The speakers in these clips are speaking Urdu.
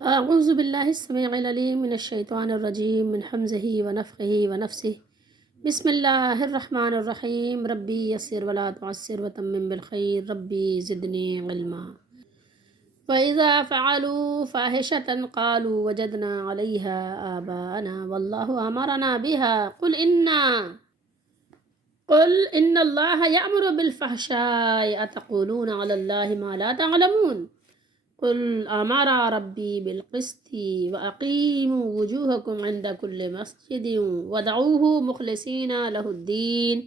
اعوذ باللہ السمیع العلیم من الشیطان الرجیم من حمزہ ونفخہ ونفسہ بسم اللہ الرحمن الرحیم ربی یسر ولا تعسر وتمم بالخیر ربی زدنی علما وَإِذَا فَعَلُوا فَاحِشَةً قَالُوا وَجَدْنَا عَلَيْهَا آبَاءَنَا وَاللَّهُ أَمَرَنَا بِهَا قُلْ إِنَّ اللَّهَ يَأْمُرُ بِالْفَحْشَاءِ أَتَقُولُونَ عَلَى اللَّهِ مَا لَا تَعْلَمُونَ قُلْ أَمَرَ رَبِّي بِالْقِسْطِ وَأَقِيمُوا وُجُوهَكُمْ عِنْدَ كُلِّ مَسْجِدٍ وَادْعُوهُ مُخْلِصِينَ لَهُ الدِّينَ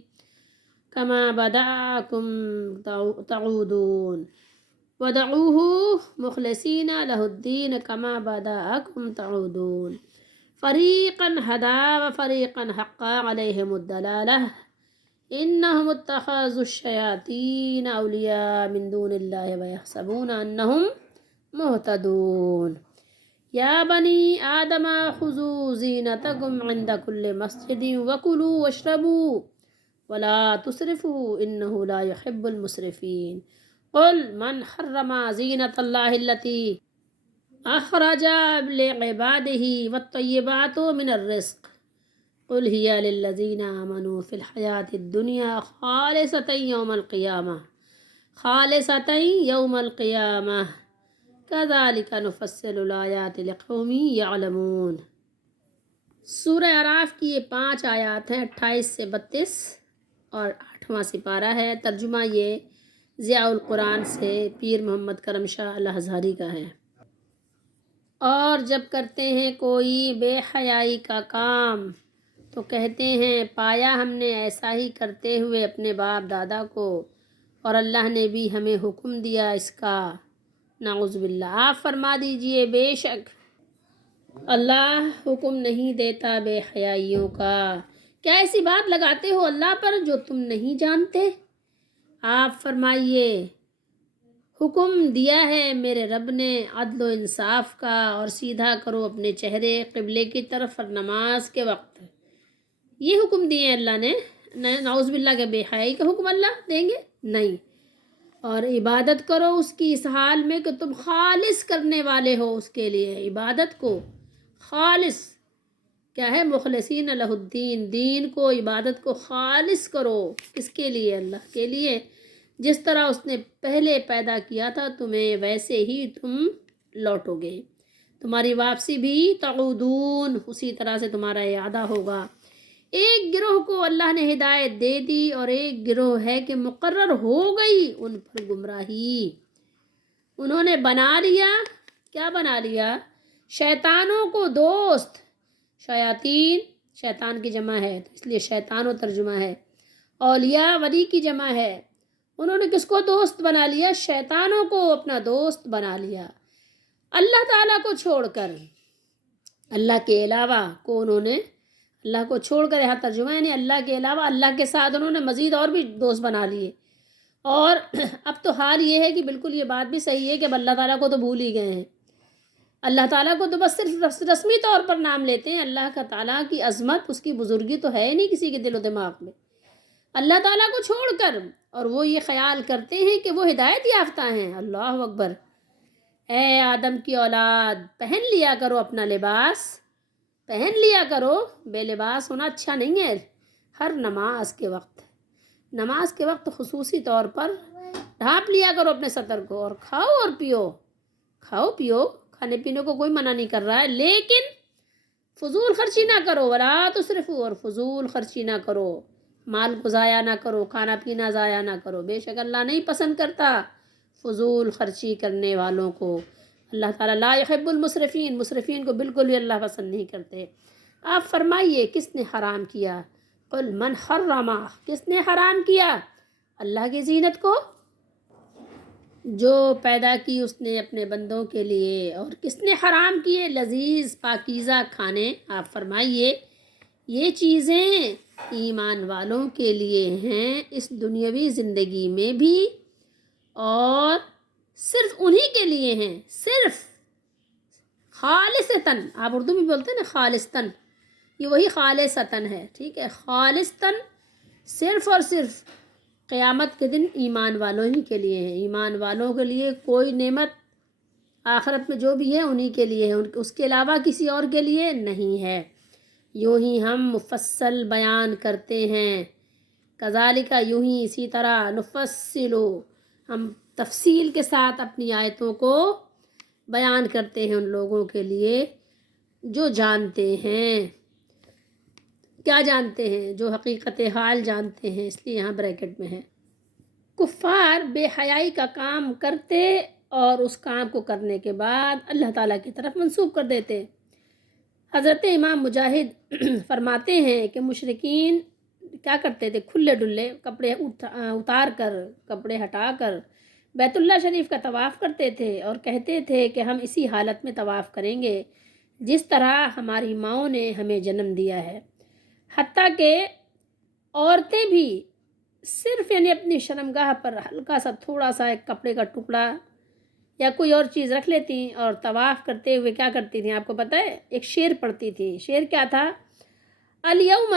كَمَا بَدَأَكُمْ تعُودُونَ وَادْعُوهُ مُخْلِصِينَ لَهُ الدِّينَ كَمَا بَدَأَكُمْ تعُودُونَ فَرِيقًا هَدَى وَفَرِيقًا حَقَّ عَلَيْهِمُ الضَّلَالَةُ إِنَّهُمُ اتَّخَذُوا الشَّيَاطِينَ أَوْلِيَاءَ مِن دُونِ اللَّهِ وَيَحْسَبُونَ أَنَّهُمْ مهتدون یا بنی آدم خذوا زینتکم عند كل مسجد وکلوا واشربوا ولا تسرفوا انه لا يحب المسرفين قل من حرم زینت اللہ التي اخرج لعباده والطیبات من الرزق قل هي للذین آمنوا في الحياة الدنيا خالصة يوم القيامة كذلك نفصل الآيات لقوم يعلمون۔ سورہ اعراف کی یہ 5 آیات ہیں، 28 سے 32 اور 8واں سپارہ ہے۔ ترجمہ یہ ضیاء القرآن سے پیر محمد کرم شاہ الازہری کا ہے۔ اور جب کرتے ہیں کوئی بے حیائی کا کام تو کہتے ہیں پایا ہم نے ایسا ہی کرتے ہوئے اپنے باپ دادا کو، اور اللہ نے بھی ہمیں حکم دیا اس کا، نعوذ باللہ۔ آپ فرما دیجئے بے شک اللہ حکم نہیں دیتا بے حیائیوں کا۔ کیا ایسی بات لگاتے ہو اللہ پر جو تم نہیں جانتے؟ آپ فرمائیے حکم دیا ہے میرے رب نے عدل و انصاف کا، اور سیدھا کرو اپنے چہرے قبلے کی طرف اور نماز کے وقت۔ یہ حکم دیے اللہ نے، نعوذ باللہ کے بے حیائی کا حکم اللہ دیں گے؟ نہیں۔ اور عبادت کرو اس کی اس حال میں کہ تم خالص کرنے والے ہو اس کے لیے، عبادت کو خالص کیا ہے؟ مخلصین لہ الدین، دین کو عبادت کو خالص کرو، کس کے لیے؟ اللہ کے لیے۔ جس طرح اس نے پہلے پیدا کیا تھا تمہیں ویسے ہی تم لوٹو گے، تمہاری واپسی بھی تعودون، اسی طرح سے تمہارا اعادہ ہوگا۔ ایک گروہ کو اللہ نے ہدایت دے دی اور ایک گروہ ہے کہ مقرر ہو گئی ان پر گمراہی۔ انہوں نے بنا لیا، کیا بنا لیا؟ شیطانوں کو دوست۔ شیاطین شیطان کی جمع ہے تو اس لیے شیطانوں ترجمہ ہے، اولیاء ولی کی جمع ہے۔ انہوں نے کس کو دوست بنا لیا؟ شیطانوں کو اپنا دوست بنا لیا، اللہ تعالیٰ کو چھوڑ کر، اللہ کے علاوہ کو انہوں نے اللہ کو چھوڑ کر، یہاں ترجمہ یعنی اللہ کے علاوہ اللہ کے ساتھ انہوں نے مزید اور بھی دوست بنا لیے۔ اور اب تو حال یہ ہے کہ بالکل یہ بات بھی صحیح ہے کہ اب اللہ تعالیٰ کو تو بھول ہی گئے ہیں، اللہ تعالیٰ کو تو بس صرف رسمی طور پر نام لیتے ہیں۔ اللہ کا تعالیٰ کی عظمت، اس کی بزرگی تو ہے نہیں کسی کے دل و دماغ میں، اللہ تعالیٰ کو چھوڑ کر، اور وہ یہ خیال کرتے ہیں کہ وہ ہدایت یافتہ ہیں۔ اللہ اکبر۔ اے آدم کی اولاد، پہن لیا کرو اپنا لباس، پہن لیا کرو، بے لباس ہونا اچھا نہیں ہے۔ ہر نماز کے وقت خصوصی طور پر ڈھانپ لیا کرو اپنے سطر کو، اور کھاؤ اور پیو، کھاؤ پیو، کھانے پینے کو کوئی منع نہیں کر رہا ہے، لیکن فضول خرچی نہ کرو، ولا تسرفوا، اور فضول خرچی نہ کرو، مال کو ضائع نہ کرو، کھانا پینا ضائع نہ کرو، بے شک اللہ نہیں پسند کرتا فضول خرچی کرنے والوں کو۔ اللہ تعالیٰ لا يحب المسرفین، مسرفین کو بالکل بھی اللہ پسند نہیں کرتے۔ آپ فرمائیے کس نے حرام کیا؟ قل من حرم، کس نے حرام کیا اللہ کی زینت کو جو پیدا کی اس نے اپنے بندوں کے لیے، اور کس نے حرام کیے لذیذ پاکیزہ کھانے؟ آپ فرمائیے یہ چیزیں ایمان والوں کے لیے ہیں اس دنیاوی زندگی میں بھی، اور صرف انہی کے لیے ہیں، صرف خالصتاً، آپ اردو میں بولتے ہیں نا خالصتاً، یہ وہی خالصتاً ہے، ٹھیک ہے، خالصتاً صرف اور صرف قیامت کے دن ایمان والوں ہی کے لیے ہیں۔ ایمان والوں کے لیے کوئی نعمت آخرت میں جو بھی ہے انہی کے لیے ہے، اس کے علاوہ کسی اور کے لیے نہیں ہے۔ یوں ہی ہم مفصل بیان کرتے ہیں، کذالک یوں ہی اسی طرح، نفصل ہم تفصیل کے ساتھ اپنی آیتوں کو بیان کرتے ہیں ان لوگوں کے لیے جو جانتے ہیں۔ کیا جانتے ہیں؟ جو حقیقت حال جانتے ہیں، اس لیے یہاں بریکٹ میں ہے۔ کفار بے حیائی کا کام کرتے اور اس کام کو کرنے کے بعد اللہ تعالیٰ کی طرف منسوب کر دیتے۔ حضرت امام مجاہد فرماتے ہیں کہ مشرکین کیا کرتے تھے؟ کھلے ڈلے کپڑے اتار کر، کپڑے ہٹا کر بیت اللہ شریف کا طواف کرتے تھے اور کہتے تھے کہ ہم اسی حالت میں طواف کریں گے جس طرح ہماری ماؤں نے ہمیں جنم دیا ہے۔ حتیٰ کہ عورتیں بھی صرف یعنی اپنی شرمگاہ پر ہلکا سا تھوڑا سا ایک کپڑے کا ٹکڑا یا کوئی اور چیز رکھ لیتی اور طواف کرتے ہوئے کیا کرتی تھیں؟ آپ کو پتہ ہے؟ ایک شعر پڑھتی تھی۔ شعر کیا تھا؟ الیوم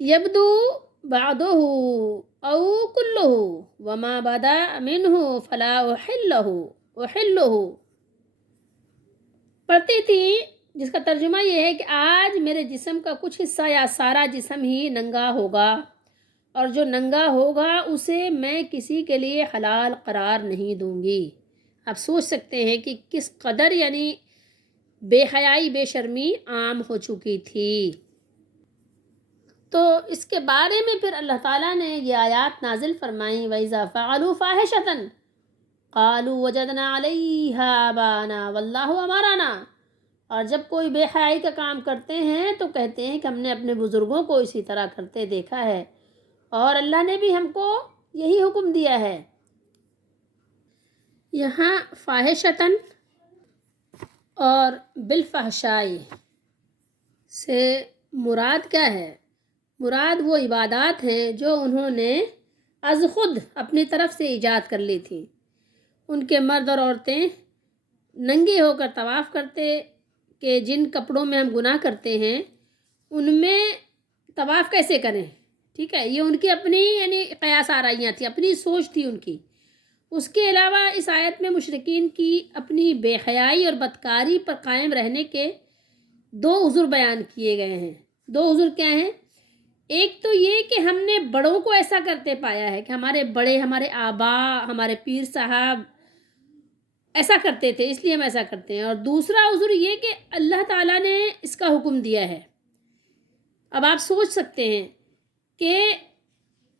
یبدو بعضہ او کلہ وما بدا منہ فلا احلہ پڑھتی تھی، جس کا ترجمہ یہ ہے کہ آج میرے جسم کا کچھ حصہ یا سارا جسم ہی ننگا ہوگا، اور جو ننگا ہوگا اسے میں کسی کے لیے حلال قرار نہیں دوں گی۔ آپ سوچ سکتے ہیں کہ کس قدر یعنی بے حیائی، بے شرمی عام ہو چکی تھی۔ تو اس کے بارے میں پھر اللہ تعالیٰ نے یہ آیات نازل فرمائیں، وَإِذَا فَعَلُوا فَاحِشَةً قَالُوا وَجَدْنَا عَلَيْهَا آبَاءَنَا وَاللَّهُ أَمَرَنَا، اور جب کوئی بے حیائی کا کام کرتے ہیں تو کہتے ہیں کہ ہم نے اپنے بزرگوں کو اسی طرح کرتے دیکھا ہے اور اللہ نے بھی ہم کو یہی حکم دیا ہے۔ یہاں فاحشتاً اور بالفحشائی سے مراد کیا ہے؟ مراد وہ عبادات ہیں جو انہوں نے از خود اپنی طرف سے ایجاد کر لی تھی۔ ان کے مرد اور عورتیں ننگے ہو کر طواف کرتے کہ جن کپڑوں میں ہم گناہ کرتے ہیں ان میں طواف کیسے کریں، ٹھیک ہے؟ یہ ان کی اپنی یعنی قیاس آرائیاں تھیں، اپنی سوچ تھی ان کی۔ اس کے علاوہ اس آیت میں مشرکین کی اپنی بے حیائی اور بدکاری پر قائم رہنے کے دو عذر بیان کیے گئے ہیں۔ دو عذر کیا ہیں؟ ایک تو یہ کہ ہم نے بڑوں کو ایسا کرتے پایا ہے کہ ہمارے بڑے، ہمارے آباء، ہمارے پیر صاحب ایسا کرتے تھے اس لیے ہم ایسا کرتے ہیں، اور دوسرا عذر یہ کہ اللہ تعالیٰ نے اس کا حکم دیا ہے۔ اب آپ سوچ سکتے ہیں کہ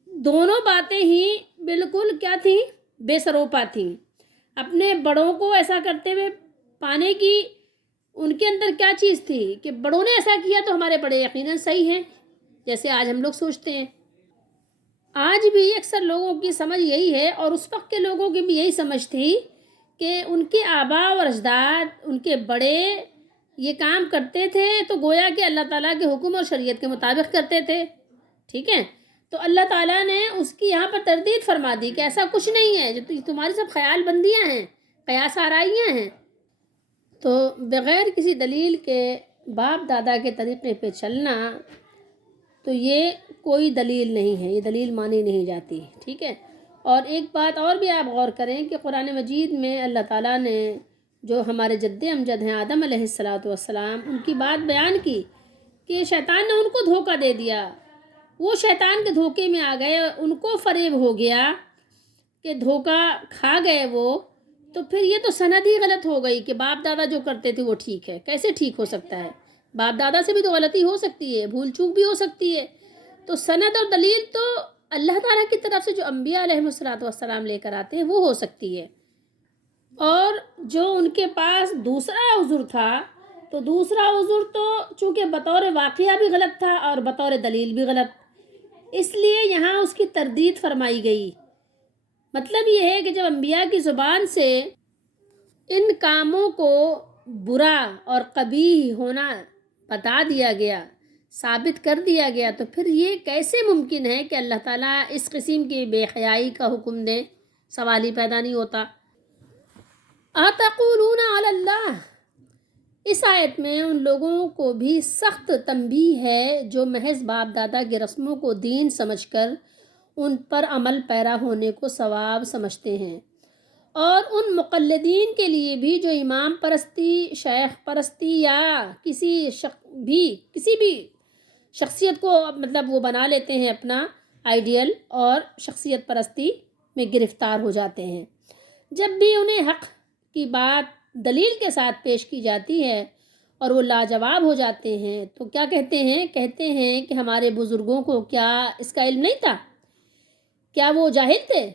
دونوں باتیں ہی بالکل کیا تھیں؟ بے سروپا تھیں۔ اپنے بڑوں کو ایسا کرتے ہوئے پانے کی ان کے اندر کیا چیز تھی کہ بڑوں نے ایسا کیا تو ہمارے بڑے یقیناً صحیح ہیں، جیسے آج ہم لوگ سوچتے ہیں۔ آج بھی اکثر لوگوں کی سمجھ یہی ہے، اور اس وقت کے لوگوں کی بھی یہی سمجھ تھی کہ ان کے آباء اور اجداد، ان کے بڑے یہ کام کرتے تھے تو گویا کہ اللہ تعالیٰ کے حکم اور شریعت کے مطابق کرتے تھے، ٹھیک ہے؟ تو اللہ تعالیٰ نے اس کی یہاں پر تردید فرما دی کہ ایسا کچھ نہیں ہے، جو تمہاری سب خیال بندیاں ہیں، قیاس آرائیاں ہیں۔ تو بغیر کسی دلیل کے باپ دادا کے طریقے پہ چلنا تو یہ کوئی دلیل نہیں ہے، یہ دلیل مانی نہیں جاتی، ٹھیک ہے؟ اور ایک بات اور بھی آپ غور کریں کہ قرآن مجید میں اللہ تعالیٰ نے جو ہمارے جد امجد ہیں آدم علیہ السلام ان کی بات بیان کی کہ شیطان نے ان کو دھوکہ دے دیا، وہ شیطان کے دھوکے میں آ گئے، ان کو فریب ہو گیا کہ دھوکہ کھا گئے وہ، تو پھر یہ تو سند ہی غلط ہو گئی کہ باپ دادا جو کرتے تھے وہ ٹھیک ہے۔ کیسے ٹھیک ہو سکتا ہے؟ باپ دادا سے بھی تو غلطی ہو سکتی ہے، بھول چوک بھی ہو سکتی ہے۔ تو سند اور دلیل تو اللہ تعالیٰ کی طرف سے جو انبیاء علیہ السلام لے کر آتے ہیں وہ ہو سکتی ہے، اور جو ان کے پاس دوسرا عذر تھا تو دوسرا عذر تو چونکہ بطور واقعہ بھی غلط تھا اور بطور دلیل بھی غلط، اس لیے یہاں اس کی تردید فرمائی گئی۔ مطلب یہ ہے کہ جب انبیاء کی زبان سے ان کاموں کو برا اور قبیح ہونا بتا دیا گیا، ثابت کر دیا گیا، تو پھر یہ کیسے ممکن ہے کہ اللہ تعالیٰ اس قسم کی بے حیائی کا حکم دے؟ سوال ہی پیدا نہیں ہوتا۔ اتقولون علی اللہ، اس آیت میں ان لوگوں کو بھی سخت تنبیہ ہے جو محض باپ دادا کی رسموں کو دین سمجھ کر ان پر عمل پیرا ہونے کو ثواب سمجھتے ہیں اور ان مقلدین کے لیے بھی جو امام پرستی، شیخ پرستی یا کسی بھی شخصیت کو مطلب وہ بنا لیتے ہیں اپنا آئیڈیل، اور شخصیت پرستی میں گرفتار ہو جاتے ہیں۔ جب بھی انہیں حق کی بات دلیل کے ساتھ پیش کی جاتی ہے اور وہ لاجواب ہو جاتے ہیں تو کیا کہتے ہیں کہ ہمارے بزرگوں کو کیا اس کا علم نہیں تھا؟ کیا وہ جاہل تھے؟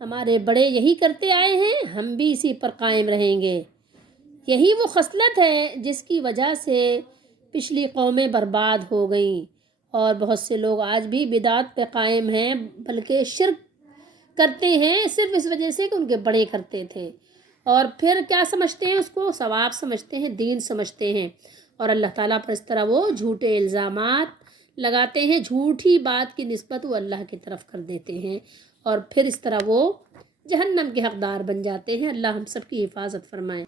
ہمارے بڑے یہی کرتے آئے ہیں، ہم بھی اسی پر قائم رہیں گے۔ یہی وہ خصلت ہے جس کی وجہ سے پچھلی قومیں برباد ہو گئیں، اور بہت سے لوگ آج بھی بدعت پہ قائم ہیں، بلکہ شرک کرتے ہیں صرف اس وجہ سے کہ ان کے بڑے کرتے تھے، اور پھر کیا سمجھتے ہیں؟ اس کو ثواب سمجھتے ہیں، دین سمجھتے ہیں، اور اللہ تعالیٰ پر اس طرح وہ جھوٹے الزامات لگاتے ہیں، جھوٹی بات کی نسبت وہ اللہ کی طرف کر دیتے ہیں، اور پھر اس طرح وہ جہنم کے حقدار بن جاتے ہیں۔ اللہ ہم سب کی حفاظت فرمائے۔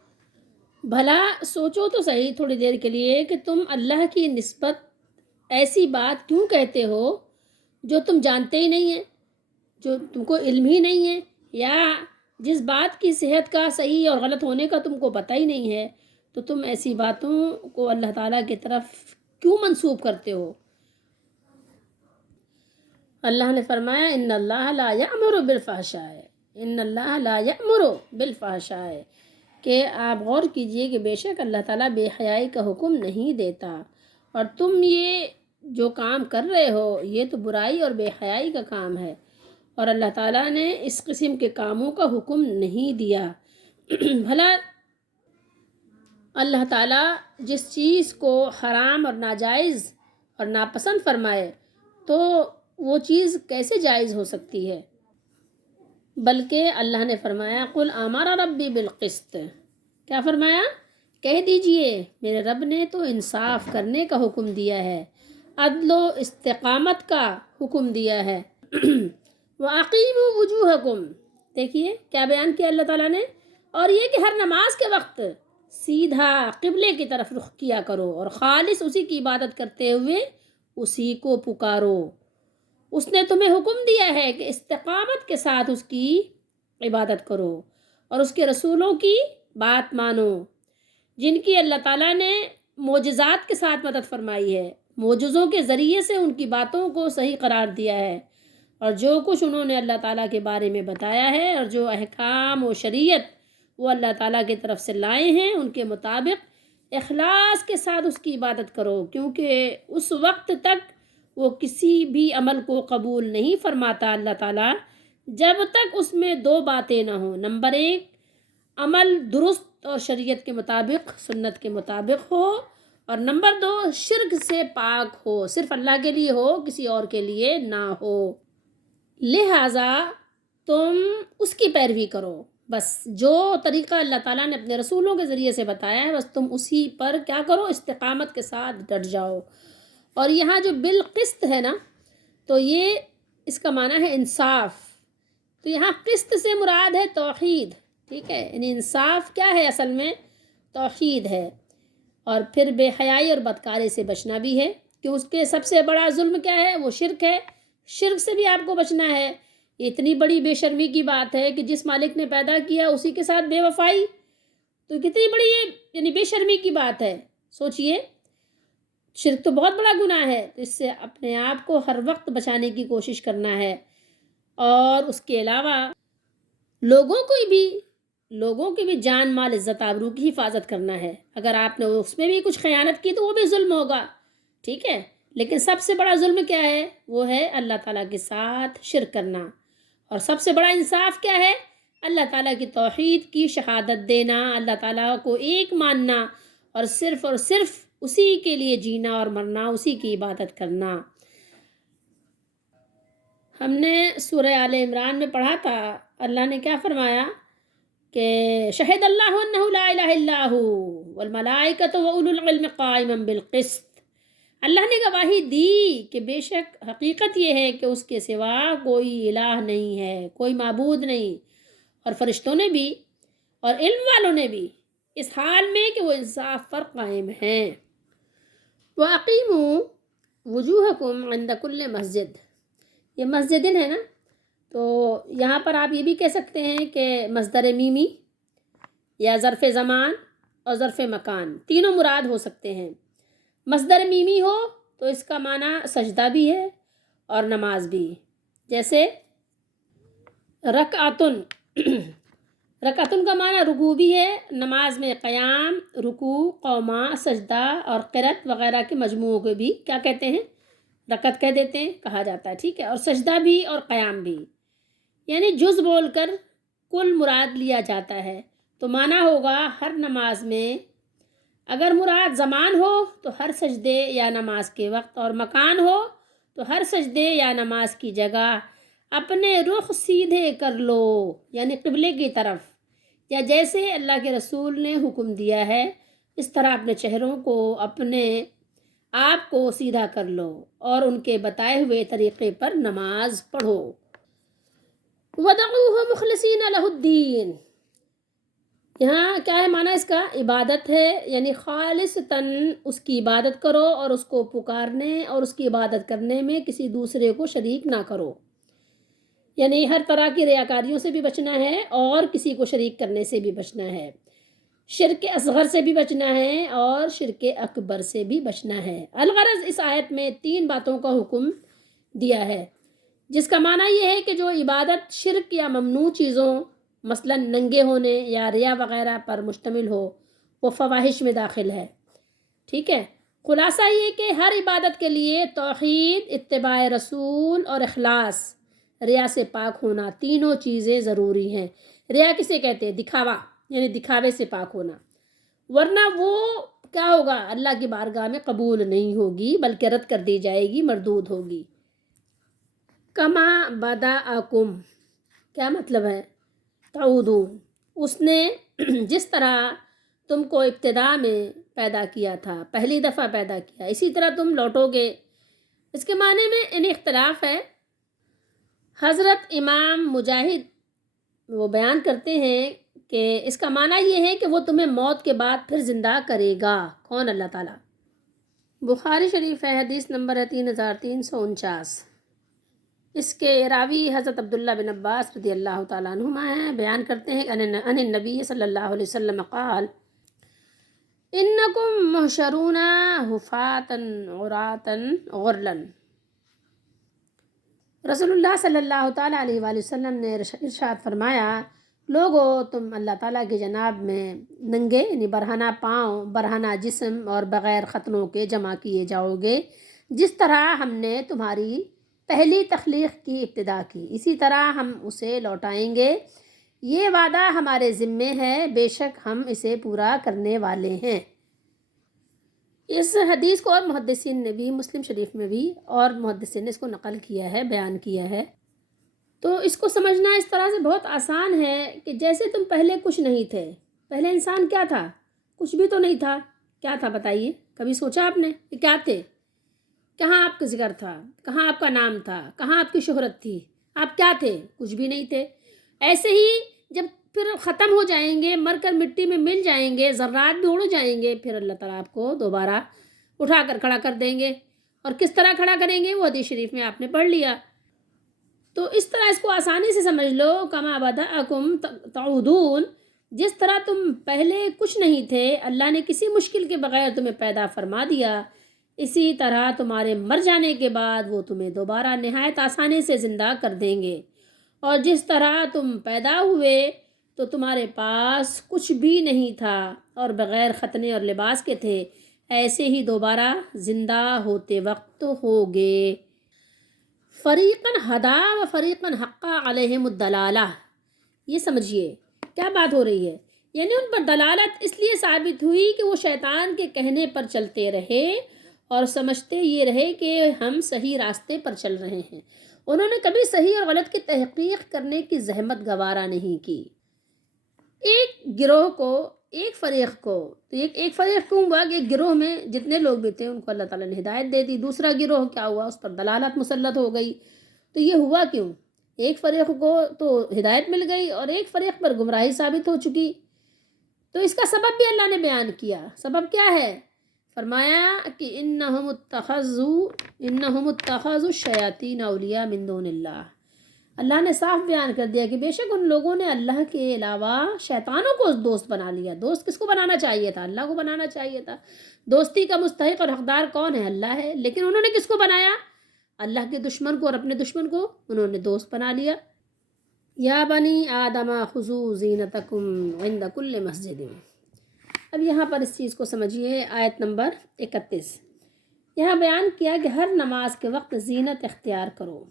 بھلا سوچو تو صحیح تھوڑی دیر کے لیے کہ تم اللہ کی نسبت ایسی بات کیوں کہتے ہو جو تم جانتے ہی نہیں ہیں، جو تم کو علم ہی نہیں ہے، یا جس بات کی صحت کا، صحیح اور غلط ہونے کا تم کو پتہ ہی نہیں ہے، تو تم ایسی باتوں کو اللہ تعالیٰ کی طرف کیوں منسوب کرتے ہو؟ اللہ نے فرمایا ان اللہ لا یأمر بالفحشاء، ان اللہ لا یأمر بالفحشاء، کہ آپ غور کیجئے کہ بے شک اللہ تعالیٰ بے حیائی کا حکم نہیں دیتا، اور تم یہ جو کام کر رہے ہو یہ تو برائی اور بے حیائی کا کام ہے، اور اللہ تعالیٰ نے اس قسم کے کاموں کا حکم نہیں دیا۔ بھلا اللہ تعالیٰ جس چیز کو حرام اور ناجائز اور ناپسند فرمائے تو وہ چیز کیسے جائز ہو سکتی ہے؟ بلکہ اللہ نے فرمایا قل امر ربی بالقسط، کیا فرمایا؟ کہہ دیجئے میرے رب نے تو انصاف کرنے کا حکم دیا ہے، عدل و استقامت کا حکم دیا ہے۔ وَأَقِیمُوا وُجُوهَکُمْ، دیکھیے کیا بیان کیا اللہ تعالیٰ نے، اور یہ کہ ہر نماز کے وقت سیدھا قبلے کی طرف رخ کیا کرو، اور خالص اسی کی عبادت کرتے ہوئے اسی کو پکارو۔ اس نے تمہیں حکم دیا ہے کہ استقامت کے ساتھ اس کی عبادت کرو اور اس کے رسولوں کی بات مانو، جن کی اللہ تعالیٰ نے معجزات کے ساتھ مدد فرمائی ہے، معجزوں کے ذریعے سے ان کی باتوں کو صحیح قرار دیا ہے، اور جو کچھ انہوں نے اللہ تعالیٰ کے بارے میں بتایا ہے اور جو احکام و شریعت وہ اللہ تعالیٰ کی طرف سے لائے ہیں ان کے مطابق اخلاص کے ساتھ اس کی عبادت کرو، کیونکہ اس وقت تک وہ کسی بھی عمل کو قبول نہیں فرماتا اللہ تعالیٰ جب تک اس میں دو باتیں نہ ہوں۔ نمبر 1، عمل درست اور شریعت کے مطابق، سنت کے مطابق ہو، اور نمبر 2، شرک سے پاک ہو، صرف اللہ کے لیے ہو، کسی اور کے لیے نہ ہو۔ لہٰذا تم اس کی پیروی کرو، بس جو طریقہ اللہ تعالیٰ نے اپنے رسولوں کے ذریعے سے بتایا ہے بس تم اسی پر کیا کرو، استقامت کے ساتھ ڈٹ جاؤ۔ اور یہاں جو بالقسط ہے نا، تو یہ اس کا معنی ہے انصاف، تو یہاں قسط سے مراد ہے توحید، ٹھیک ہے، یعنی انصاف کیا ہے اصل میں؟ توحید ہے، اور پھر بے حیائی اور بدکاری سے بچنا بھی ہے، کہ اس کے سب سے بڑا ظلم کیا ہے؟ وہ شرک ہے، شرک سے بھی آپ کو بچنا ہے۔ یہ اتنی بڑی بے شرمی کی بات ہے کہ جس مالک نے پیدا کیا اسی کے ساتھ بے وفائی، تو کتنی بڑی یہ یعنی بے شرمی کی بات ہے، سوچئے۔ شرک تو بہت بڑا گناہ ہے، تو اس سے اپنے آپ کو ہر وقت بچانے کی کوشش کرنا ہے، اور اس کے علاوہ لوگوں کی بھی جان مال عزت آبرو کی حفاظت کرنا ہے۔ اگر آپ نے اس میں بھی کچھ خیانت کی تو وہ بھی ظلم ہوگا، ٹھیک ہے، لیکن سب سے بڑا ظلم کیا ہے؟ وہ ہے اللہ تعالیٰ کے ساتھ شرک کرنا، اور سب سے بڑا انصاف کیا ہے؟ اللہ تعالیٰ کی توحید کی شہادت دینا، اللہ تعالیٰ کو ایک ماننا، اور صرف اسی کے لیے جینا اور مرنا، اسی کی عبادت کرنا۔ ہم نے سورہ آل عمران میں پڑھا تھا اللہ نے کیا فرمایا کہ شہد اللہ انہ لا الہ الا ہو والملائکۃ واولو العلم قائما بالقسط، اللہ نے گواہی دی کہ بے شک حقیقت یہ ہے کہ اس کے سوا کوئی الہ نہیں ہے، کوئی معبود نہیں، اور فرشتوں نے بھی اور علم والوں نے بھی، اس حال میں کہ وہ انصاف پر قائم ہیں۔ وَأَقِیمُوا وُجُوهَکُمْ عِنْدَ كُلِّ مسجد، یہ مسجدن ہے نا، تو یہاں پر آپ یہ بھی کہہ سکتے ہیں کہ مصدر میمی یا ظرف زمان اور ظرف مکان تینوں مراد ہو سکتے ہیں۔ مصدر میمی ہو تو اس کا معنی سجدہ بھی ہے اور نماز بھی، جیسے رکعتن رکعتن کا معنی رکوع بھی ہے، نماز میں قیام، رکوع، قوما، سجدہ اور قرات وغیرہ کے مجموعوں کو بھی کیا کہتے ہیں؟ رکعت کہہ دیتے ہیں، کہا جاتا ہے، ٹھیک ہے، اور سجدہ بھی اور قیام بھی، یعنی جز بول کر کل مراد لیا جاتا ہے۔ تو معنی ہوگا ہر نماز میں اگر مراد زمان ہو تو ہر سجدے یا نماز کے وقت، اور مکان ہو تو ہر سجدے یا نماز کی جگہ اپنے رخ سیدھے کر لو، یعنی قبلے کی طرف، یا جیسے اللہ کے رسول نے حکم دیا ہے اس طرح اپنے چہروں کو، اپنے آپ کو سیدھا کر لو اور ان کے بتائے ہوئے طریقے پر نماز پڑھو۔ وَدَعُوهُ مُخْلِصِينَ لَهُ الدِّينَ، یہاں کیا ہے معنی اس کا؟ عبادت ہے، یعنی خالصتاً اس کی عبادت کرو اور اس کو پکارنے اور اس کی عبادت کرنے میں کسی دوسرے کو شریک نہ کرو، یعنی ہر طرح کی ریاکاریوں سے بھی بچنا ہے اور کسی کو شریک کرنے سے بھی بچنا ہے، شرک اصغر سے بھی بچنا ہے اور شرک اکبر سے بھی بچنا ہے۔ الغرض اس آیت میں 3 باتوں کا حکم دیا ہے، جس کا معنی یہ ہے کہ جو عبادت شرک یا ممنوع چیزوں مثلا ننگے ہونے یا ریا وغیرہ پر مشتمل ہو وہ فواحش میں داخل ہے، ٹھیک ہے۔ خلاصہ یہ کہ ہر عبادت کے لیے توحید، اتباع رسول اور اخلاص، ریا سے پاک ہونا، تینوں چیزیں ضروری ہیں۔ ریا کسے کہتے ہیں؟ دکھاوا، یعنی دکھاوے سے پاک ہونا، ورنہ وہ کیا ہوگا؟ اللہ کی بارگاہ میں قبول نہیں ہوگی بلکہ رد کر دی جائے گی، مردود ہوگی۔ کما بدأکم کیا مطلب ہے؟ تعودون، اس نے جس طرح تم کو ابتدا میں پیدا کیا تھا، پہلی دفعہ پیدا کیا، اسی طرح تم لوٹو گے۔ اس کے معنی میں ان اختلاف ہے۔ حضرت امام مجاہد وہ بیان کرتے ہیں کہ اس کا معنی یہ ہے کہ وہ تمہیں موت کے بعد پھر زندہ کرے گا۔ کون؟ اللہ تعالیٰ۔ بخاری شریف ہے، حدیث نمبر ہے 3349۔ اس کے راوی حضرت عبداللہ بن عباس رضی اللہ تعالیٰ عنہما ہیں، بیان کرتے ہیں ان النبی صلی اللہ علیہ وسلم قال انکم محشرون حفاۃ عراۃ غرلا۔ رسول اللہ صلی اللہ تعالیٰ علیہ وآلہ وسلم نے ارشاد فرمایا، لوگو تم اللہ تعالیٰ کی جناب میں ننگے، یعنی برہنہ پاؤں، برہنہ جسم اور بغیر ختنوں کے جمع کیے جاؤ گے، جس طرح ہم نے تمہاری پہلی تخلیق کی ابتدا کی، اسی طرح ہم اسے لوٹائیں گے۔ یہ وعدہ ہمارے ذمے ہے، بے شک ہم اسے پورا کرنے والے ہیں۔ اس حدیث کو اور محدثین نے بھی، مسلم شریف میں بھی اور محدثین نے اس کو نقل کیا ہے، بیان کیا ہے۔ تو اس کو سمجھنا اس طرح سے بہت آسان ہے کہ جیسے تم پہلے کچھ نہیں تھے، پہلے انسان کیا تھا؟ کچھ بھی تو نہیں تھا، کیا تھا بتائیے؟ کبھی سوچا آپ نے کہ کیا تھے؟ کہاں آپ کا ذکر تھا؟ کہاں آپ کا نام تھا؟ کہاں آپ کی شہرت تھی؟ آپ کیا تھے؟ کچھ بھی نہیں تھے۔ ایسے ہی جب پھر ختم ہو جائیں گے، مر کر مٹی میں مل جائیں گے، ذرات بھی اڑ جائیں گے، پھر اللہ تعالیٰ آپ کو دوبارہ اٹھا کر کھڑا کر دیں گے۔ اور کس طرح کھڑا کریں گے وہ حدیث شریف میں آپ نے پڑھ لیا۔ تو اس طرح اس کو آسانی سے سمجھ لو، کما بدأکم تعودون، جس طرح تم پہلے کچھ نہیں تھے، اللہ نے کسی مشکل کے بغیر تمہیں پیدا فرما دیا، اسی طرح تمہارے مر جانے کے بعد وہ تمہیں دوبارہ نہایت آسانی سے زندہ کر دیں گے۔ اور جس طرح تم پیدا ہوئے تو تمہارے پاس کچھ بھی نہیں تھا اور بغیر ختنے اور لباس کے تھے، ایسے ہی دوبارہ زندہ ہوتے وقت ہوگے۔ فریقاً ہدا و فریقاً حقا علیہم الدلالہ، یہ سمجھیے کیا بات ہو رہی ہے؟ یعنی ان پر دلالت اس لیے ثابت ہوئی کہ وہ شیطان کے کہنے پر چلتے رہے اور سمجھتے یہ رہے کہ ہم صحیح راستے پر چل رہے ہیں۔ انہوں نے کبھی صحیح اور غلط کی تحقیق کرنے کی زحمت گوارا نہیں کی۔ ایک گروہ کو، ایک فریق کو، تو ایک فریق کیوں ہوا کہ ایک گروہ میں جتنے لوگ بھی تھے ان کو اللہ تعالیٰ نے ہدایت دے دی، دوسرا گروہ کیا ہوا؟ اس پر دلالت مسلط ہو گئی۔ تو یہ ہوا کیوں؟ ایک فریق کو تو ہدایت مل گئی اور ایک فریق پر گمراہی ثابت ہو چکی۔ تو اس کا سبب بھی اللہ نے بیان کیا۔ سبب کیا ہے؟ فرمایا کہ انہم اتخذوا الشیاطین اولیاء من دون اللہ، اللہ نے صاف بیان کر دیا کہ بے شک ان لوگوں نے اللہ کے علاوہ شیطانوں کو دوست بنا لیا۔ دوست کس کو بنانا چاہیے تھا؟ اللہ کو بنانا چاہیے تھا۔ دوستی کا مستحق اور حقدار کون ہے؟ اللہ ہے، لیکن انہوں نے کس کو بنایا؟ اللہ کے دشمن کو اور اپنے دشمن کو انہوں نے دوست بنا لیا۔ یا بنی آدم خذوا زینتکم عند کل مسجد۔ اب یہاں پر اس چیز کو سمجھیے، آیت نمبر 31 یہاں بیان کیا کہ ہر نماز کے وقت زینت اختیار کرو۔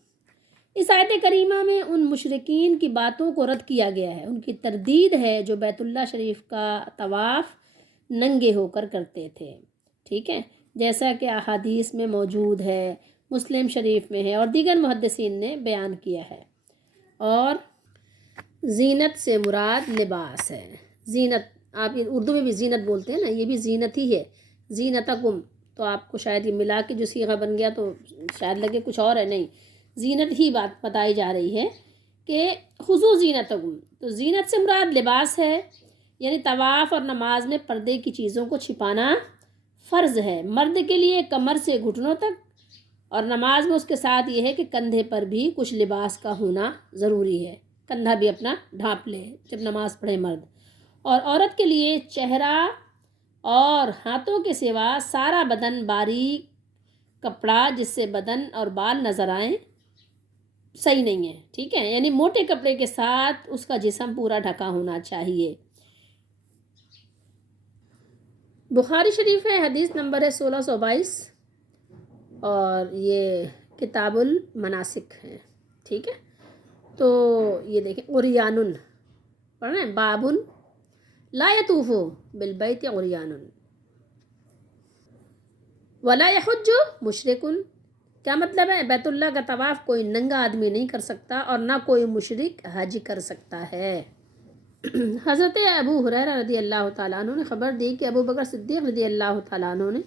اس آیت کریمہ میں ان مشرکین کی باتوں کو رد کیا گیا ہے، ان کی تردید ہے جو بیت اللہ شریف کا طواف ننگے ہو کر کرتے تھے، ٹھیک ہے، جیسا کہ احادیث میں موجود ہے، مسلم شریف میں ہے اور دیگر محدثین نے بیان کیا ہے۔ اور زینت سے مراد لباس ہے۔ زینت آپ اردو میں بھی زینت بولتے ہیں نا، یہ بھی زینت ہی ہے، زینتکم، تو آپ کو شاید یہ ملا کے جو صیغہ بن گیا تو شاید لگے کچھ اور ہے، نہیں، زینت ہی بات بتائی جا رہی ہے کہ خذوا زینتکم، تو زینت سے مراد لباس ہے، یعنی طواف اور نماز میں پردے کی چیزوں کو چھپانا فرض ہے، مرد کے لیے کمر سے گھٹنوں تک، اور نماز میں اس کے ساتھ یہ ہے کہ کندھے پر بھی کچھ لباس کا ہونا ضروری ہے، کندھا بھی اپنا ڈھانپ لے جب نماز پڑھے مرد۔ اور عورت کے لیے چہرہ اور ہاتھوں کے سوا سارا بدن باریک کپڑا جس سے بدن اور بال نظر آئیں صحیح نہیں ہے، ٹھیک ہے، یعنی موٹے کپڑے کے ساتھ اس کا جسم پورا ڈھکا ہونا چاہیے۔ بخاری شریف ہے، حدیث نمبر ہے 1622 اور یہ کتاب المناسک ہے، ٹھیک ہے۔ تو یہ دیکھیں عریان، پڑھ رہے ہیں، بابن لا یطوف بالبیت عریان ولا یحج مشرک۔ کیا مطلب ہے؟ بیت اللہ کا طواف کوئی ننگا آدمی نہیں کر سکتا اور نہ کوئی مشرک حج کر سکتا ہے۔ حضرت ابو ہریرہ رضی اللہ تعالیٰ عنہ نے خبر دی کہ ابو بکر صدیق رضی اللہ تعالیٰ عنہ نے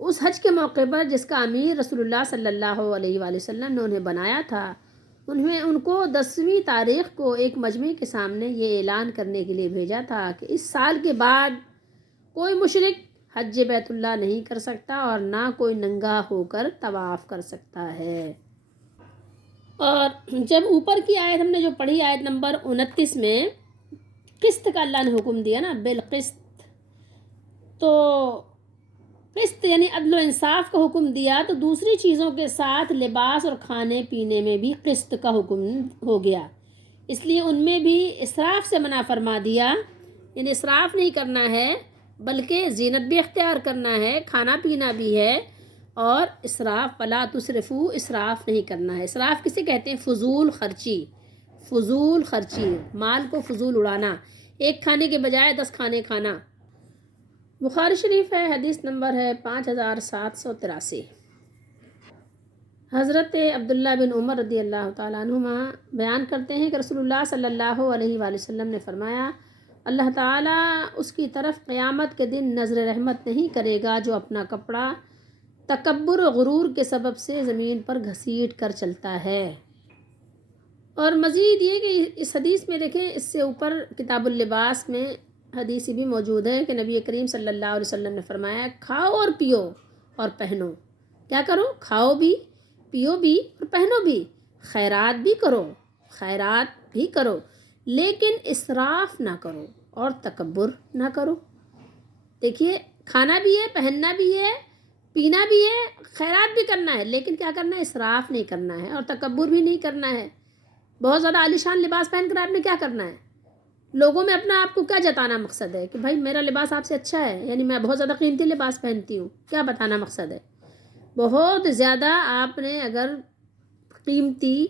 اس حج کے موقع پر جس کا امیر رسول اللہ صلی اللہ علیہ وآلہ وسلم نے انہیں بنایا تھا، ان کو 10ویں تاریخ کو ایک مجمع کے سامنے یہ اعلان کرنے کے لیے بھیجا تھا کہ اس سال کے بعد کوئی مشرک حج بیت اللہ نہیں کر سکتا اور نہ کوئی ننگا ہو کر طواف کر سکتا ہے۔ اور جب اوپر کی آیت ہم نے جو پڑھی، آیت نمبر 29 میں قسط کا اللہ نے حکم دیا نا، بالقسط، تو قسط یعنی عدل و انصاف کا حکم دیا، تو دوسری چیزوں کے ساتھ لباس اور کھانے پینے میں بھی قسط کا حکم ہو گیا، اس لیے ان میں بھی اسراف سے منع فرما دیا، یعنی اسراف نہیں کرنا ہے بلکہ زینت بھی اختیار کرنا ہے، کھانا پینا بھی ہے، اور اسراف ولا تسرفو، اسراف نہیں کرنا ہے۔ اسراف کسے کہتے ہیں؟ فضول خرچی، فضول خرچی، مال کو فضول اڑانا، ایک کھانے کے بجائے 10 کھانے کھانا۔ بخاری شریف ہے، حدیث نمبر ہے 5783۔ حضرت عبداللہ بن عمر رضی اللہ تعالیٰ عنہما بیان کرتے ہیں کہ رسول اللہ صلی اللہ علیہ وآلہ وسلم نے فرمایا، اللہ تعالیٰ اس کی طرف قیامت کے دن نظر رحمت نہیں کرے گا جو اپنا کپڑا تکبر و غرور کے سبب سے زمین پر گھسیٹ کر چلتا ہے۔ اور مزید یہ کہ اس حدیث میں دیکھیں، اس سے اوپر کتاب اللباس میں حدیث بھی موجود ہے کہ نبی کریم صلی اللہ علیہ وسلم نے فرمایا، کھاؤ اور پیو اور پہنو۔ کیا کرو؟ کھاؤ بھی، پیو بھی اور پہنو بھی، خیرات بھی کرو، خیرات بھی کرو، لیکن اسراف نہ کرو اور تکبر نہ کرو۔ دیکھیے، کھانا بھی ہے، پہننا بھی ہے، پینا بھی ہے، خیرات بھی کرنا ہے، لیکن کیا کرنا ہے؟ اسراف نہیں کرنا ہے اور تکبر بھی نہیں کرنا ہے۔ بہت زیادہ عالیشان لباس پہن کر آپ نے کیا کرنا ہے؟ لوگوں میں اپنا آپ کو کیا جتانا مقصد ہے کہ بھائی میرا لباس آپ سے اچھا ہے، یعنی میں بہت زیادہ قیمتی لباس پہنتی ہوں، کیا بتانا مقصد ہے؟ بہت زیادہ آپ نے اگر قیمتی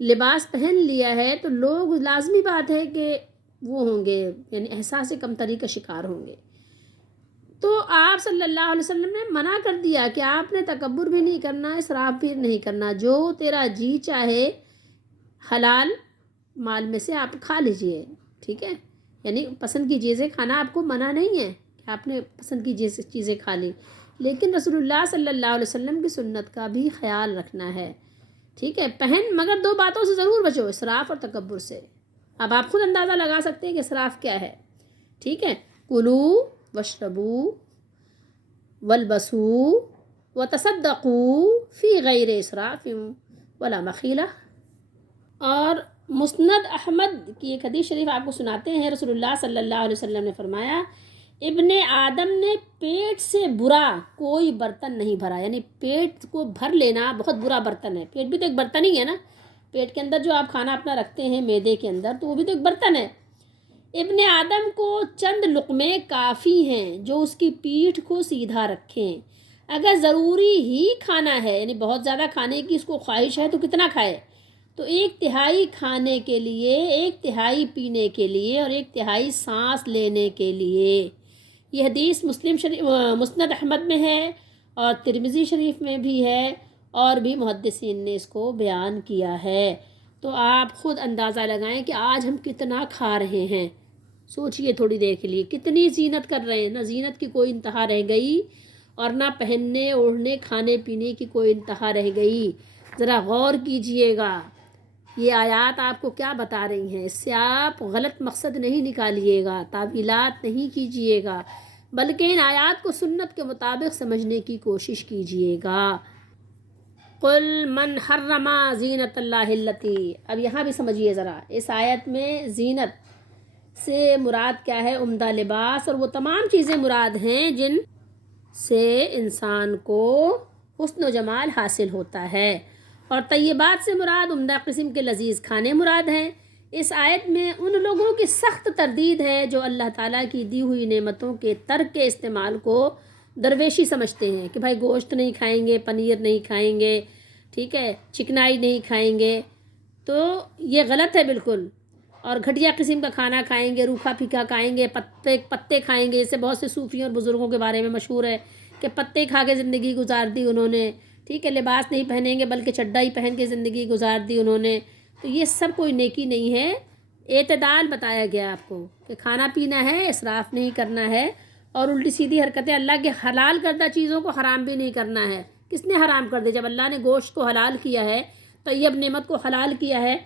لباس پہن لیا ہے تو لوگ لازمی بات ہے کہ وہ ہوں گے، یعنی احساس کمتری کا شکار ہوں گے۔ تو آپ صلی اللہ علیہ وسلم نے منع کر دیا کہ آپ نے تکبر بھی نہیں کرنا، اسراف بھی نہیں کرنا، جو تیرا جی چاہے حلال مال میں سے آپ کھا لیجئے، ٹھیک ہے، یعنی پسند کی چیزیں کھانا آپ کو منع نہیں ہے کہ آپ نے پسند کی چیزیں کھا لی، لیکن رسول اللہ صلی اللہ علیہ وسلم کی سنت کا بھی خیال رکھنا ہے، ٹھیک ہے، پہن، مگر 2 باتوں سے ضرور بچو، اسراف اور تکبر سے۔ اب آپ خود اندازہ لگا سکتے ہیں کہ اسراف کیا ہے، ٹھیک ہے، کلو واشربو والبسو وتصدقوا فی غیر اسراف ولا مخیلہ۔ اور مسند احمد کی ایک حدیث شریف آپ کو سناتے ہیں، رسول اللہ صلی اللہ علیہ وسلم نے فرمایا ابن آدم نے پیٹ سے برا کوئی برتن نہیں بھرا، یعنی پیٹ کو بھر لینا بہت برا برتن ہے۔ پیٹ بھی تو ایک برتن ہی ہے نا، پیٹ کے اندر جو آپ کھانا اپنا رکھتے ہیں معدے کے اندر، تو وہ بھی تو ایک برتن ہے۔ ابن آدم کو چند لقمے کافی ہیں جو اس کی پیٹھ کو سیدھا رکھیں، اگر ضروری ہی کھانا ہے، یعنی بہت زیادہ کھانے کی اس کو خواہش ہے تو کتنا کھائے، تو 1/3 کھانے کے لیے، 1/3 پینے کے لیے اور 1/3 سانس لینے کے لیے۔ یہ حدیث مسلم شریف مسند احمد میں ہے اور ترمذی شریف میں بھی ہے، اور بھی محدثین نے اس کو بیان کیا ہے۔ تو آپ خود اندازہ لگائیں کہ آج ہم کتنا کھا رہے ہیں، سوچئے تھوڑی دیر کے لیے، کتنی زینت کر رہے ہیں، نہ زینت کی کوئی انتہا رہ گئی اور نہ پہننے اوڑھنے کھانے پینے کی کوئی انتہا رہ گئی۔ ذرا غور کیجئے گا یہ آیات آپ کو کیا بتا رہی ہیں، اس سے آپ غلط مقصد نہیں نکالیے گا، تعویلات نہیں کیجئے گا، بلکہ ان آیات کو سنت کے مطابق سمجھنے کی کوشش کیجئے گا۔ قل من حرم زینت اللہ التی، اب یہاں بھی سمجھیے ذرا، اس آیت میں زینت سے مراد کیا ہے؟ عمدہ لباس، اور وہ تمام چیزیں مراد ہیں جن سے انسان کو حسن و جمال حاصل ہوتا ہے، اور طیبات سے مراد عمدہ قسم کے لذیذ کھانے مراد ہیں۔ اس آیت میں ان لوگوں کی سخت تردید ہے جو اللہ تعالیٰ کی دی ہوئی نعمتوں کے ترک کے استعمال کو درویشی سمجھتے ہیں کہ بھائی گوشت نہیں کھائیں گے، پنیر نہیں کھائیں گے، ٹھیک ہے، چکنائی نہیں کھائیں گے، تو یہ غلط ہے بالکل، اور گھٹیا قسم کا کھانا کھائیں گے، روکھا پھیکا کھائیں گے، پتے کھائیں گے، جیسے بہت سے صوفیوں اور بزرگوں کے بارے میں مشہور ہے کہ پتے کھا کے زندگی گزار دی انہوں نے، ٹھیک ہے، لباس نہیں پہنیں گے بلکہ چڈا ہی پہن کے زندگی گزار دی انہوں نے، تو یہ سب کوئی نیکی نہیں ہے۔ اعتدال بتایا گیا آپ کو کہ کھانا پینا ہے، اسراف نہیں کرنا ہے، اور الٹی سیدھی حرکتیں، اللہ کے حلال کردہ چیزوں کو حرام بھی نہیں کرنا ہے۔ کس نے حرام کر دیا؟ جب اللہ نے گوشت کو حلال کیا ہے، طیب نعمت کو حلال کیا ہے،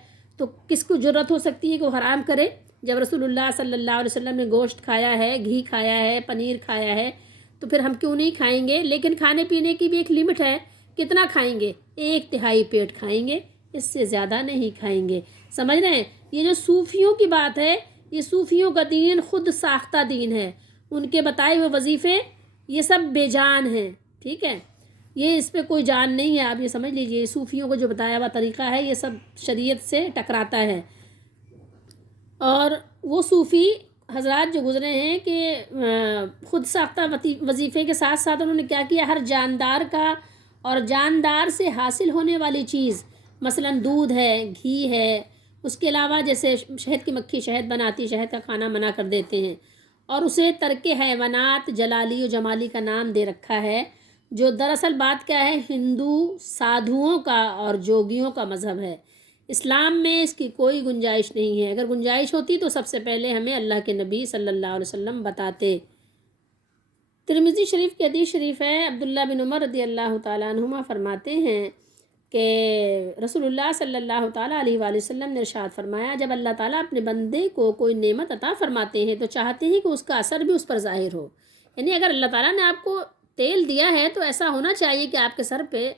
تو کس کو جرأت ہو سکتی ہے کہ وہ حرام کرے؟ جب رسول اللہ صلی اللہ علیہ وسلم نے گوشت کھایا ہے، گھی کھایا ہے، پنیر کھایا ہے، تو پھر ہم کیوں نہیں کھائیں گے؟ لیکن کھانے پینے کی بھی ایک لمٹ ہے، کتنا کھائیں گے؟ 1/3 پیٹ کھائیں گے، اس سے زیادہ نہیں کھائیں گے۔ سمجھ رہے ہیں؟ یہ جو صوفیوں کی بات ہے، یہ صوفیوں کا دین خود ساختہ دین ہے، ان کے بتائے ہوئے وظیفے یہ سب بے جان ہیں، ٹھیک ہے، یہ اس پہ کوئی جان نہیں ہے، آپ یہ سمجھ لیجئے، صوفیوں کو جو بتایا ہوا طریقہ ہے یہ سب شریعت سے ٹکراتا ہے۔ اور وہ صوفی حضرات جو گزرے ہیں کہ خود ساختہ وظیفے کے ساتھ ساتھ انہوں نے کیا کیا، ہر جاندار کا اور جاندار سے حاصل ہونے والی چیز، مثلا دودھ ہے، گھی ہے، اس کے علاوہ جیسے شہد کی مکھی شہد بناتی، شہد کا کھانا منع کر دیتے ہیں، اور اسے ترک حیوانات جلالی و جمالی کا نام دے رکھا ہے، جو دراصل بات کیا ہے؟ ہندو سادھوؤں کا اور جوگیوں کا مذہب ہے۔ اسلام میں اس کی کوئی گنجائش نہیں ہے، اگر گنجائش ہوتی تو سب سے پہلے ہمیں اللہ کے نبی صلی اللہ علیہ وسلم بتاتے۔ ترمذی شریف کی حدیث شریف ہے، عبداللہ بن عمر رضی اللہ تعالیٰ عنہما فرماتے ہیں کہ رسول اللہ صلی اللہ تعالیٰ علیہ وآلہ وسلم نے ارشاد فرمایا، جب اللہ تعالیٰ اپنے بندے کو کوئی نعمت عطا فرماتے ہیں تو چاہتے ہیں کہ اس کا اثر بھی اس پر ظاہر ہو، یعنی اگر اللہ تعالیٰ نے آپ کو تیل دیا ہے تو ایسا ہونا چاہیے کہ آپ کے سر پہ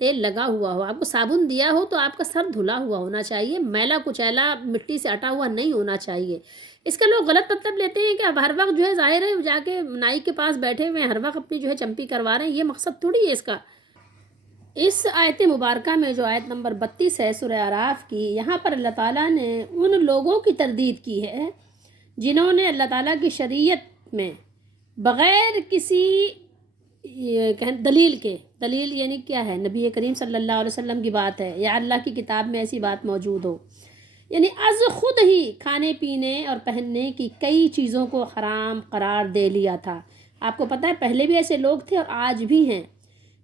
تیل لگا ہوا ہو، آپ کو صابن دیا ہو تو آپ کا سر دھلا ہوا ہونا چاہیے، میلا کچیلا مٹی سے اٹا ہوا نہیں ہونا چاہیے۔ اس کا لوگ غلط مطلب لیتے ہیں کہ اب ہر وقت جو ہے ظاہر ہے جا کے نائی کے پاس بیٹھے ہوئے ہیں، ہر وقت اپنی جو ہے چمپی کروا رہے ہیں، یہ مقصد تھوڑی ہے اس کا۔ اس آیت مبارکہ میں جو آیت نمبر 32 ہے سورہ اعراف کی، یہاں پر اللہ تعالیٰ نے ان لوگوں کی تردید کی ہے جنہوں نے اللہ تعالیٰ کی شریعت میں بغیر کسی دلیل کے، دلیل یعنی کیا ہے؟ نبی کریم صلی اللہ علیہ وسلم کی بات ہے یا اللہ کی کتاب میں ایسی بات موجود ہو، یعنی از خود ہی کھانے پینے اور پہننے کی کئی چیزوں کو حرام قرار دے لیا تھا۔ آپ کو پتہ ہے پہلے بھی ایسے لوگ تھے اور آج بھی ہیں،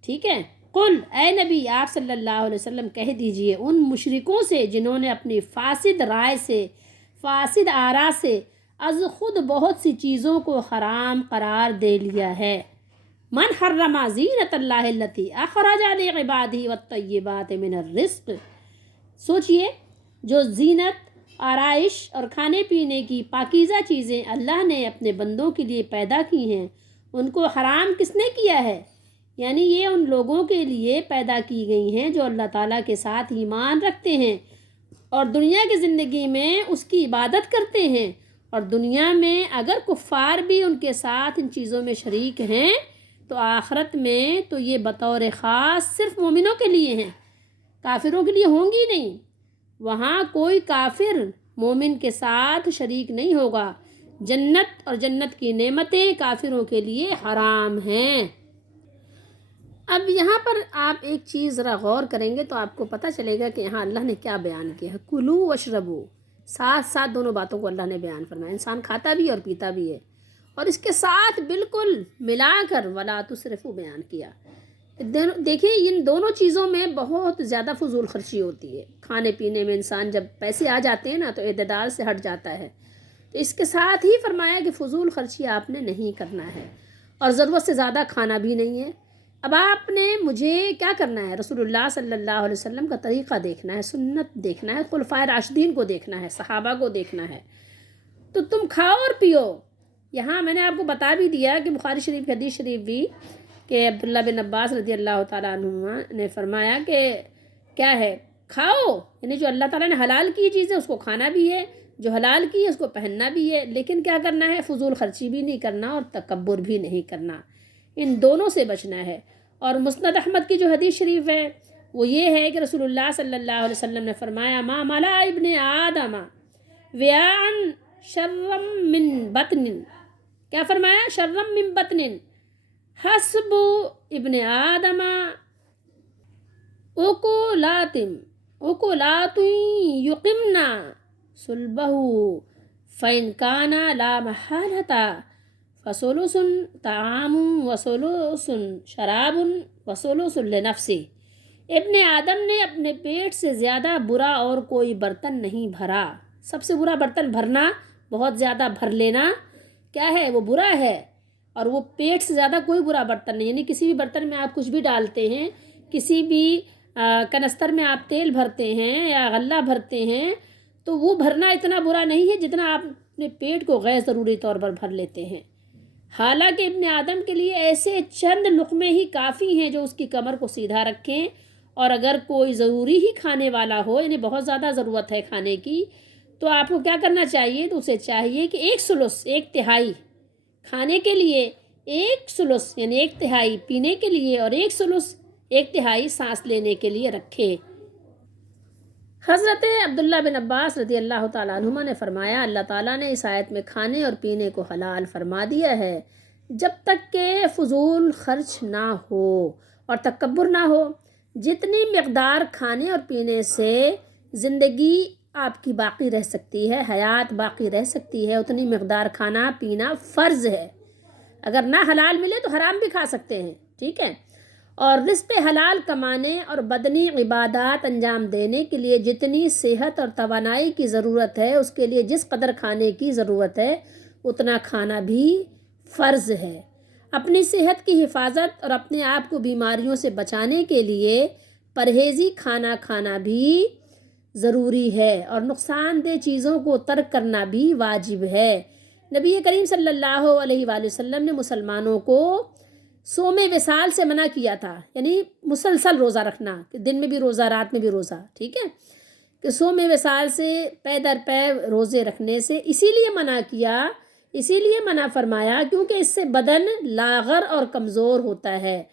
ٹھیک ہے۔ قل، اے نبی آپ صلی اللہ علیہ وسلم کہہ دیجئے ان مشرکوں سے جنہوں نے اپنی فاسد رائے سے، فاسد آراء سے از خود بہت سی چیزوں کو حرام قرار دے لیا ہے، من حرم زینت اللہ التی اخرج لعبادہ والطیبات من الرزق، سوچئے جو زینت، آرائش اور کھانے پینے کی پاکیزہ چیزیں اللہ نے اپنے بندوں کے لیے پیدا کی ہیں، ان کو حرام کس نے کیا ہے؟ یعنی یہ ان لوگوں کے لیے پیدا کی گئی ہیں جو اللہ تعالیٰ کے ساتھ ایمان رکھتے ہیں اور دنیا کی زندگی میں اس کی عبادت کرتے ہیں، اور دنیا میں اگر کفار بھی ان کے ساتھ ان چیزوں میں شریک ہیں تو آخرت میں تو یہ بطور خاص صرف مومنوں کے لیے ہیں، کافروں کے لیے ہوں گی نہیں۔ وہاں کوئی کافر مومن کے ساتھ شریک نہیں ہوگا۔ جنت اور جنت کی نعمتیں کافروں کے لیے حرام ہیں۔ اب یہاں پر آپ ایک چیز ذرا غور کریں گے تو آپ کو پتہ چلے گا کہ یہاں اللہ نے کیا بیان کیا ہے۔ کلو وشربو، ساتھ ساتھ دونوں باتوں کو اللہ نے بیان فرمایا۔ انسان کھاتا بھی اور پیتا بھی ہے، اور اس کے ساتھ بالکل ملا کر ولا تسرفو بیان کیا۔ دیکھیں ان دونوں چیزوں میں بہت زیادہ فضول خرچی ہوتی ہے۔ کھانے پینے میں انسان جب پیسے آ جاتے ہیں نا تو اعتدال سے ہٹ جاتا ہے، تو اس کے ساتھ ہی فرمایا کہ فضول خرچی آپ نے نہیں کرنا ہے، اور ضرورت سے زیادہ کھانا بھی نہیں ہے۔ اب آپ نے مجھے کیا کرنا ہے؟ رسول اللہ صلی اللہ علیہ وسلم کا طریقہ دیکھنا ہے، سنت دیکھنا ہے، خلفائے راشدین کو دیکھنا ہے، صحابہ کو دیکھنا ہے، تو تم کھاؤ اور پیو۔ یہاں میں نے آپ کو بتا بھی دیا کہ بخاری شریف کی حدیث شریف بھی کہ عبداللہ بن عباس رضی اللہ تعالیٰ عنہما نے فرمایا کہ کیا ہے، کھاؤ، یعنی جو اللہ تعالیٰ نے حلال کی چیزیں اس کو کھانا بھی ہے، جو حلال کی ہے اس کو پہننا بھی ہے، لیکن کیا کرنا ہے؟ فضول خرچی بھی نہیں کرنا اور تکبر بھی نہیں کرنا، ان دونوں سے بچنا ہے۔ اور مسند احمد کی جو حدیث شریف ہے وہ یہ ہے کہ رسول اللہ صلی اللہ علیہ وسلم نے فرمایا ما ملا ابن آدم ویان شرم من بطن، کیا فرمایا؟ شرم من بطن حسب ابن آدم اوکولات یقمنا صلبہ فإن کان لا محالتا فثلث طعام وثلث شراب وثلث لنفسه۔ ابن آدم نے اپنے پیٹ سے زیادہ برا اور کوئی برتن نہیں بھرا۔ سب سے برا برتن بھرنا، بہت زیادہ بھر لینا کیا ہے؟ وہ برا ہے، اور وہ پیٹ سے زیادہ کوئی برا برتن نہیں۔ یعنی کسی بھی برتن میں آپ کچھ بھی ڈالتے ہیں، کسی بھی کنستر میں آپ تیل بھرتے ہیں یا غلہ بھرتے ہیں، تو وہ بھرنا اتنا برا نہیں ہے جتنا آپ اپنے پیٹ کو غیر ضروری طور پر بھر لیتے ہیں۔ حالانکہ ابن آدم کے لیے ایسے چند لقمے ہی کافی ہیں جو اس کی کمر کو سیدھا رکھیں، اور اگر کوئی ضروری ہی کھانے والا ہو، یعنی بہت زیادہ ضرورت ہے کھانے کی، تو آپ کو کیا کرنا چاہیے؟ تو اسے چاہیے کہ 1/3، 1/3 کھانے کے لیے، 1/3 یعنی 1/3 پینے کے لیے، اور 1/3 1/3 سانس لینے کے لیے رکھے۔ حضرت عبداللہ بن عباس رضی اللہ تعالیٰ عنہما نے فرمایا اللہ تعالیٰ نے اس آیت میں کھانے اور پینے کو حلال فرما دیا ہے جب تک کہ فضول خرچ نہ ہو اور تکبر نہ ہو۔ جتنی مقدار کھانے اور پینے سے زندگی آپ کی باقی رہ سکتی ہے، حیات باقی رہ سکتی ہے، اتنی مقدار کھانا پینا فرض ہے۔ اگر نہ حلال ملے تو حرام بھی کھا سکتے ہیں، ٹھیک ہے۔ اور رزق حلال کمانے اور بدنی عبادات انجام دینے کے لیے جتنی صحت اور توانائی کی ضرورت ہے، اس کے لیے جس قدر کھانے کی ضرورت ہے اتنا کھانا بھی فرض ہے۔ اپنی صحت کی حفاظت اور اپنے آپ کو بیماریوں سے بچانے کے لیے پرہیزی کھانا کھانا بھی ضروری ہے، اور نقصان دہ چیزوں کو ترک کرنا بھی واجب ہے۔ نبی کریم صلی اللہ علیہ وآلہ وسلم نے مسلمانوں کو صوم وصال سے منع کیا تھا، یعنی مسلسل روزہ رکھنا، کہ دن میں بھی روزہ رات میں بھی روزہ، ٹھیک ہے، کہ صوم وصال سے پے در پے روزے رکھنے سے اسی لیے منع کیا، اسی لیے منع فرمایا کیونکہ اس سے بدن لاغر اور کمزور ہوتا ہے،